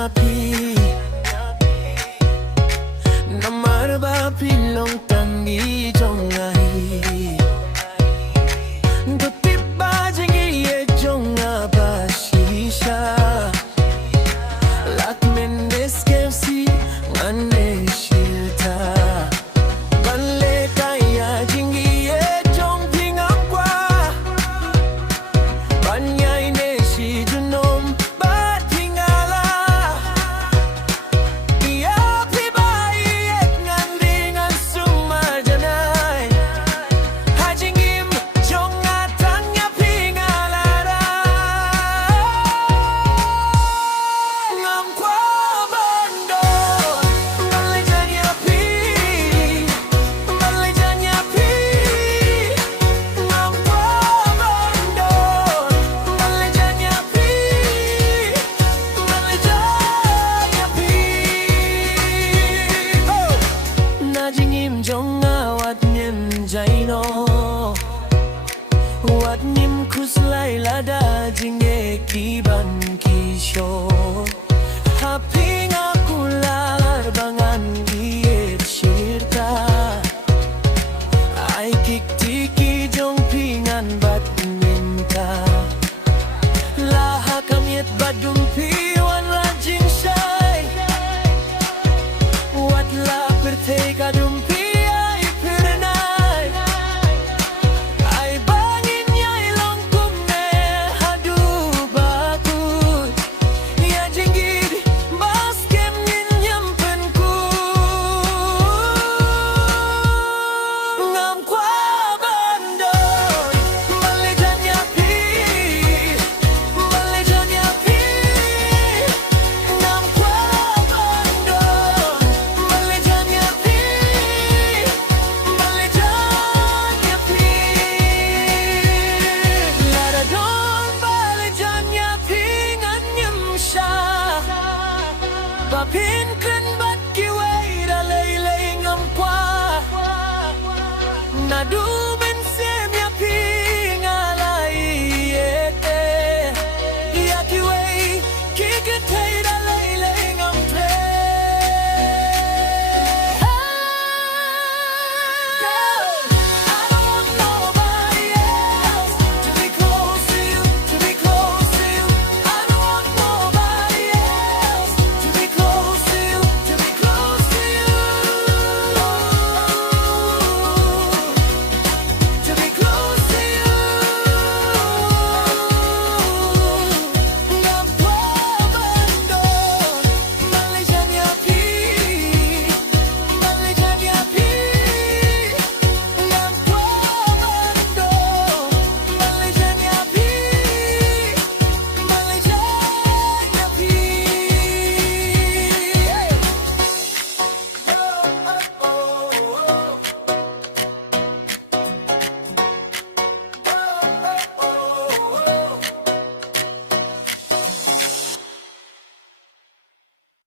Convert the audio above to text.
nyapi namar ba pilong tangi jongai gotip ba jingi jonga ba shisha lak mendes skemsi ngane shilta banle kaya jingi jong ngam kwah ban nyai ne shi junom wat nim khublei lada jinge kiban kisho haping akular bangan giet shirta ai kik tiki jong pingan bat minta laha kamiet badum piwan la jingshai wat la perte kadum pi ai pernai ai bangin nyai long kumne hadu batut ya jinggir baskem ngin nyampen ku ngam kwah ban don malejanya pi ngam kwah ban don malejanya pi lara don malejanya pi nganyam sha ba pi